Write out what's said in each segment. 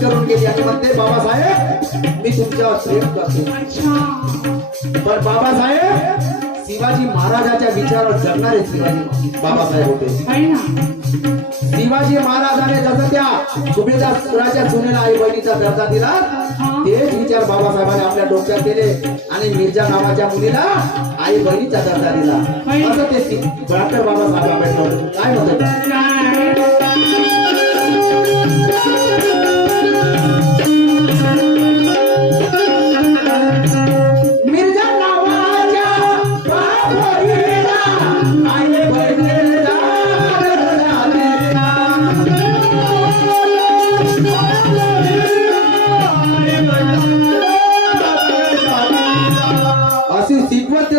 करून गेली आणि म्हणते बाबासाहेब मी तुमच्यावर प्रेम करतो। पण बाबासाहेब शिवाजी महाराजांच्या विचारावर जगणारे शिवाजी बाबासाहेब होते। शिवाजी महाराजांनी जसं त्या सुभेदार सुराच्या सुनेला आई बहिणीचा दर्जा दिला तेच विचार बाबासाहेबांनी आपल्या डोक्यात दिले आणि मिर्जा नावाच्या मुलीला आई बहिणीचा दर्जा दिला असं ते डॉक्टर बाबासाहेब आंबेडकर काय म्हणतात।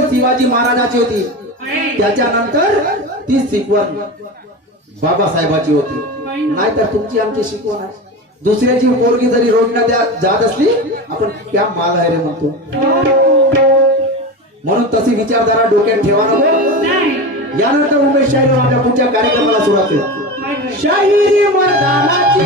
शिवाजी महाराजाची होती त्याच्यानंतर ती शिकवण बाबासाहेबाची होती। नाहीतर तुमची आमची शिकवण आहे दुसऱ्याची पोरगी जरी रोडण्यात जात असली आपण त्या माल आहे रे म्हणतो। म्हणून तशी विचारधारा डोक्यात ठेवा नको। यानंतर उमेश शाहीर आपल्या पुढच्या कार्यक्रमाला सुरुवात केली। शाहिरी मर्दानाची